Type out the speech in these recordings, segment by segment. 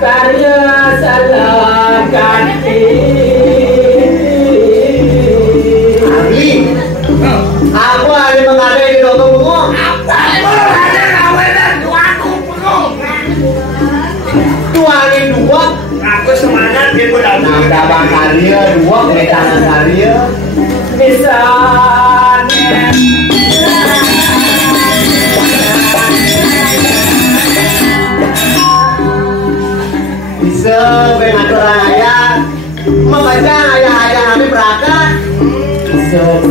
Karya salah kaki karya dua peredaran karya bisa bisa pengatur ayah membaca ayah-ayah Habib Raka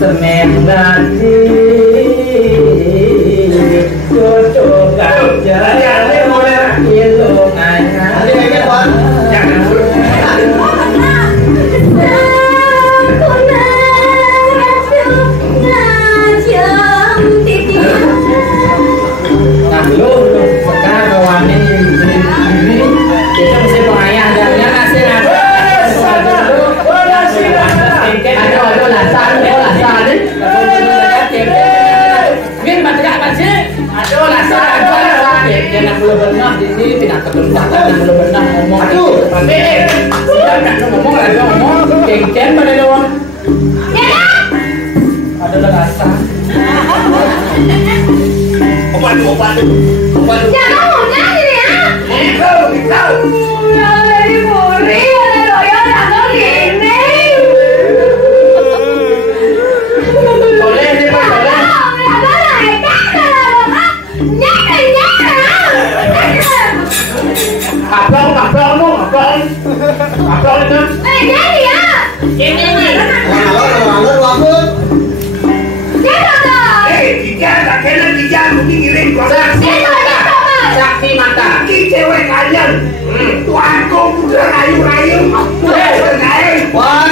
semen nanti cocok aja ilungan jangan nah lu sekarang kawannya ini kita mesti pengayah dan yang ngasih ada yang belum benar di sini tidak keberatan yang belum benar ngomong aduh tapi sudah nak ngomong lagi ngomong gengcen pada doang ada rasa obat jangan ngomongnya ini ya itu dari muri ada loyo ada gini boleh nih pak boleh Aplong itu. Jadi ya. Ini. Lalu. Jadi toh. Tiga, tak kena tiga, mungkin ngirim Saksi mata. Ini cewek kalian. Tuanku udah rayu-rayu. Wan,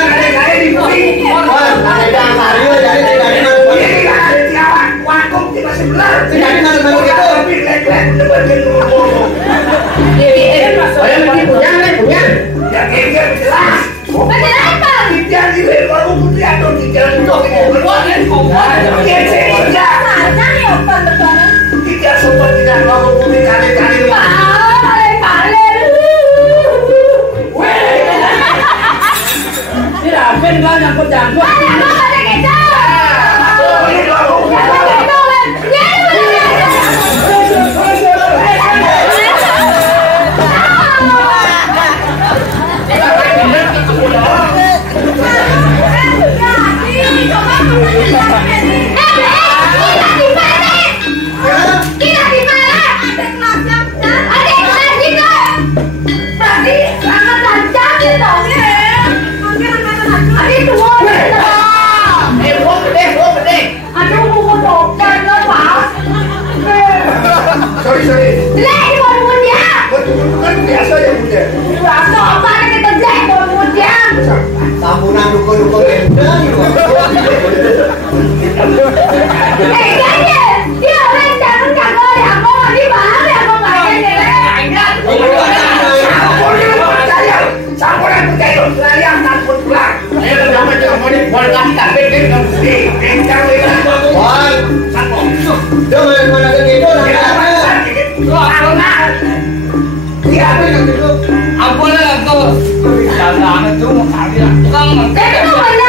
di bumi. Wan, ada karya jadi tidak dimakan. Ini ada siapa? Tuanku tiba sebelah. Tidak dimakan begitu. Punya. Ya kayaknya jelas. Ada apa? Tidak diwet baru putih atau tidak untuk tidak sempat tidak baru putih kali-kali. Tidak apa kan nyangkut jangkut. Sorry. Lagi mau muda. Betul kan biasa ya bunda. Biasa apa nih kita jelek mau muda. Tambunan dukun-dukun endang gitu. Kayaknya dia orang jangan jago ya, aku nggak dibahas ya, aku nggak ada. Campuran percaya layang takut pulang. Ayo jangan boleh kasih tapi Wan, dia mana begitu namanya? Siapa yang itu? apa lah kau jangan itu mau kali kang Itu mana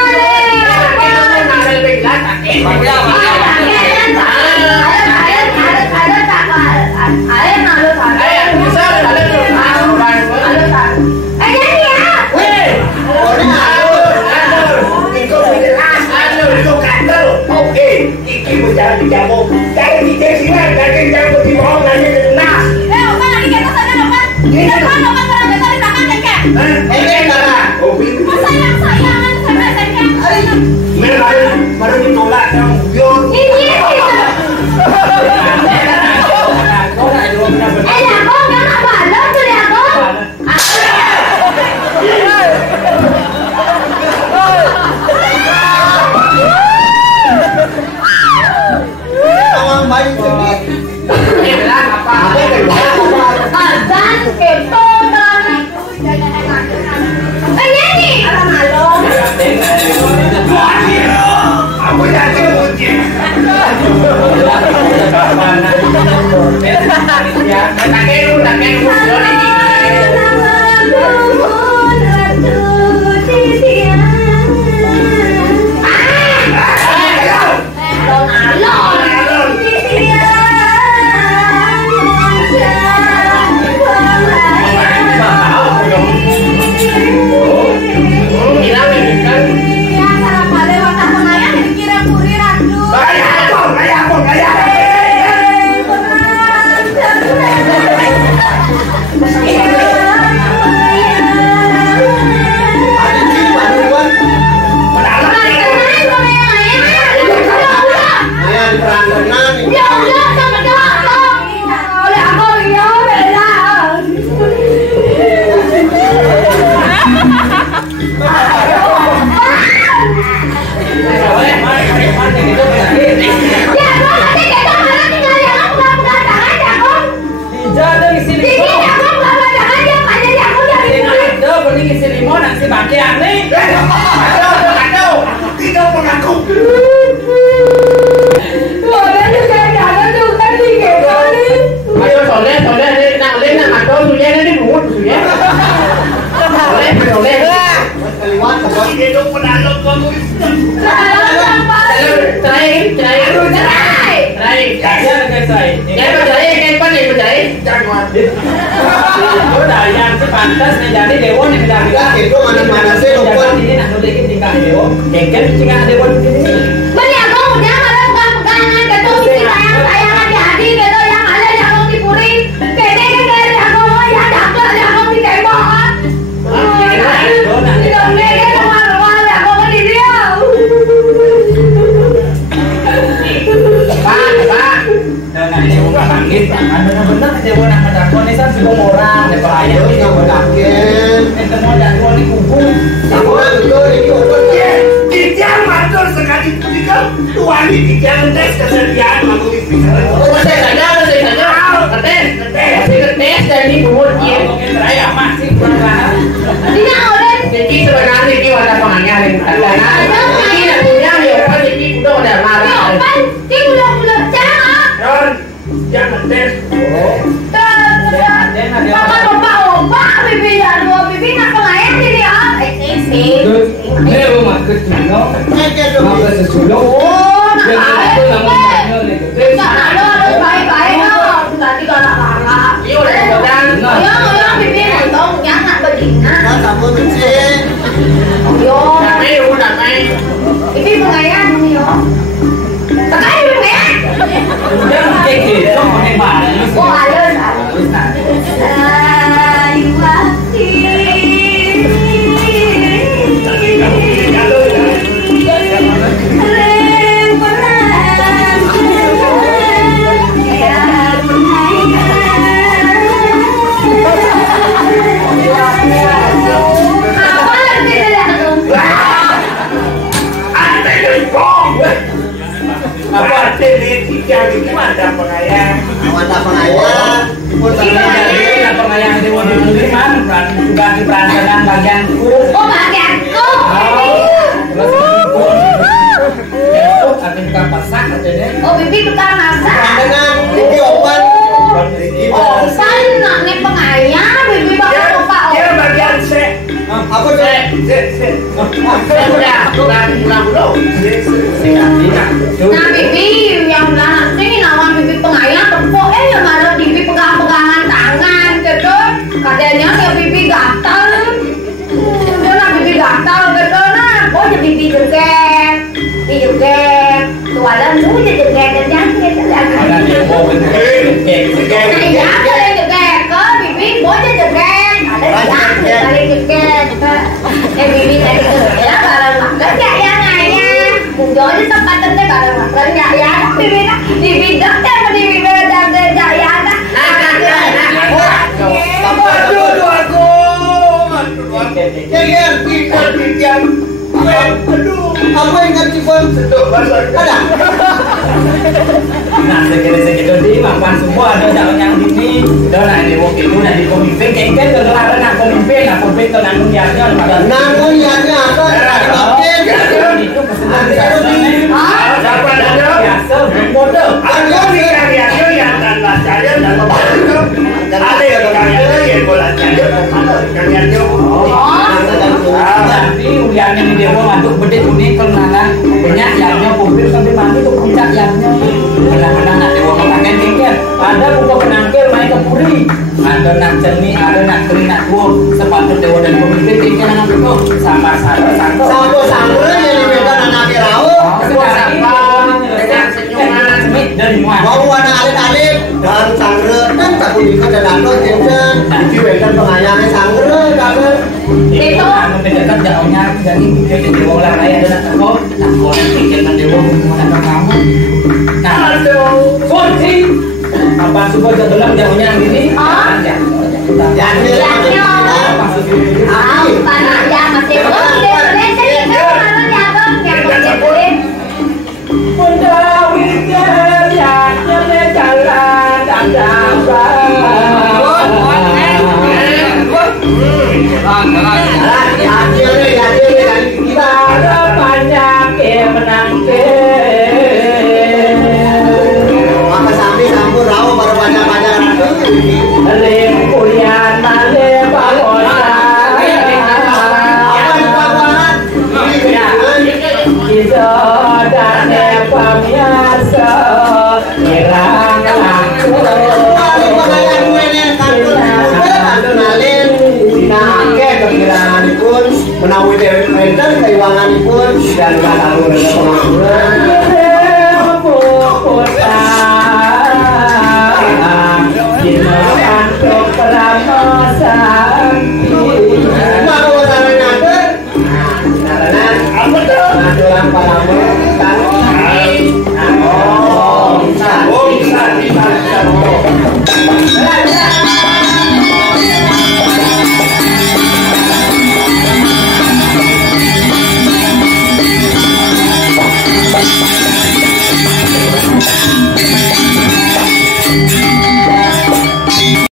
Baru ditolak yang buyur. Awang bayi sedikit. Aku jadi tuaku. Boleh juga jangan juga di kepo nih. Ayo soleh nak atau suya ini mulut suya. Soleh. Kaliwat sebab Ini dong penalok kamu. Salah apa? Cerai. Cerai. Jangan. Udah yang sepantas jadi dewa nih enggak itu mana-mana sih lupa. ini nak nulikin tingkah dewa. Kengken tingkah dewa ini. Banyak kau jangan ada pegangan gitu sisi sayang-sayangan di hati gitu yang ada yang mau dipuri. Kene yang mau ya dapat yang mau ditembak. Tidak mungkin rumah-rumah yang mau di dia. Pak. Dengan dewa panggil, benar-benar dewa nak mendakwah ini kan semua orang ada bahaya. Ayo yang mendakin. Itu mau dakwah di kubu. Sabunan itu ini open. Kijang matur sekali ketika tuan di kijang tes kesediaan aku dipisah. Ketes dan ini buat dia mungkin raya masih pernah. Tidak oleh. Jadi sebenarnya ini ada pengannya yang karena ini nak punya dia orang jadi udah marah. Kapan? Dia belum jangan. Ron, jangan tes. Bapak bibi ya dua bibi nak pengayan ini ya. Ini rumah kesulo. Ngeket dong. Mau kesulo. Oh, nak kaya. Tidak ada baik-baik no. Tadi kalau kakak. Iya udah sedang. Yo bibi nonton jangan begina. Kan sabun bersih. Yo. Damai. Bibi pengayan nih yo. Sekali pengayan. Udah kayak gitu menembak. Oh ada. Apa artinya kijang itu ada pengayang? Mantap pengayang. Pun Jadi pengayang dewa di mana? Sudah di perancangan bagianku. Oh bagianku. Terus tapi bukan pasak katanya. Oh bibi tukang masak. dengan ini open. Oh san nak ni pengayang bibi bawa lupa. Dia bagian se. Apa tuh? Udah pulang. Nah bibi yang anak sini nawan bibi pengayang tepuk yang ada bibi pegang-pegangan tangan gitu. Katanya ya bibi gatal. Dia nak bibi gatal gitu nah. Oh jadi bibi joget. Tualan lu jadi joget dan gitu lah. Nah ya boleh joget ke bibi boleh joget. Ada joget. Bibi tadi joget kalau makan ya ngaya. Jadi tempat tante kalau makan ya bibi dokter bibi beda ya nak. Aduh aku. Jangan Kijang. Aduh. apa yang ngerti pun ada. Nah segitu di makan semua ada yang ini. Dah nak di waktu itu nak di pemimpin kengken tu lah nak pemimpin tu nanggung jawabnya pada. Namun niatnya apa? Oke. Itu pesanan Siapa ada? biasa model. Ada karya yang tanpa saya dan membantu. Ada yang karya yang bola saya karyanya. Tapi uliannya di dewa manduk bedit unik kenalan banyak yangnya kumpul sampai mandi tuh puncak yangnya. Kadang-kadang nak dewa makan kengken. Ada buka penangkil main ke puri. Ada nak cerni, ada nak kering, nak tua. Sepatu dewa dan pemimpin kengken anak itu sama sangka. Sampo yang dimakan anak laut. Dari mana? Mau anak alit-alit dan sangre dan tak boleh kerja danau jensen. Diwekan pengayangnya sangre dan Itu membedakan jauhnya dari jadi dewa orang lain adalah takut jangan dewa menggunakan kamu. Nah, kunci apa suka jauh jauhnya gini? jadi Panas ya masih Banyak yang menang menawi enten keiwanganipun dan kasalur apa tuh?